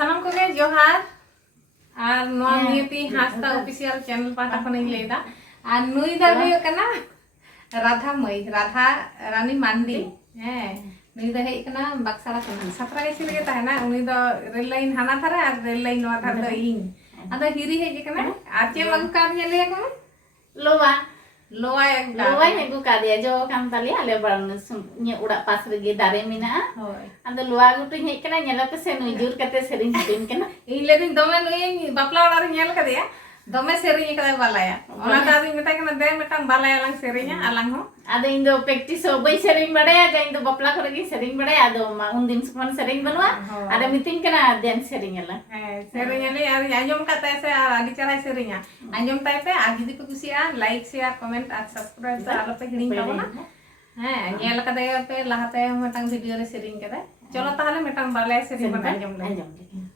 सामान को गए जोहार और नॉन नियति हास्ता ऑफिशियल चैनल पाटा खने लेदा और नुई दा हुयो कना राधा मई राधा रानी मांडी हैं नुई दा हे कना बक्सरा कना सतरा के सिलगे तहना उनी दा रेल लाइन हाना थारा और रेल लाइन नवा थार दा इन अदा हिरी हे कना आचे लगु का दिया ले को लोवा लोआ एक लोवा ने गुका दिया जो काम ताले आले बरन नी उड़ा पास रे दारे मिना होय अंदर लोवा गुटु हे कना नेला पे से नुई जुर कते सेरिंग दिन कना इन लेकिन दमे नुई बापला वाला नेल का दिया दमे सेरिंग कदा बालाया ओना का दिन मेता कना दे मेटांग बालाया लंग सेरिंग अलंग हो आदो इन दो प्रैक्टिस हो बई सेरिंग बड़ाया जा इन दो बपला करे की सेरिंग बड़ाया आदो मा उन दिन सुमन सेरिंग बनवा आदो मीटिंग कना देन सेरिंग ला सेरिंग ने यार आंजम का तैसे और आदि चढ़ाई सेरिंग आंजम ताई पे आज यदि को कुसिया लाइक शेयर कमेंट और सब्सक्राइब से आलो पे हिडिंग ताबोना हैं नेल का दे पे लहाते मेटांग वीडियो रे सेरिंग कदा चलो ताहले मेटांग बालाया सेरिंग बन आंजम ले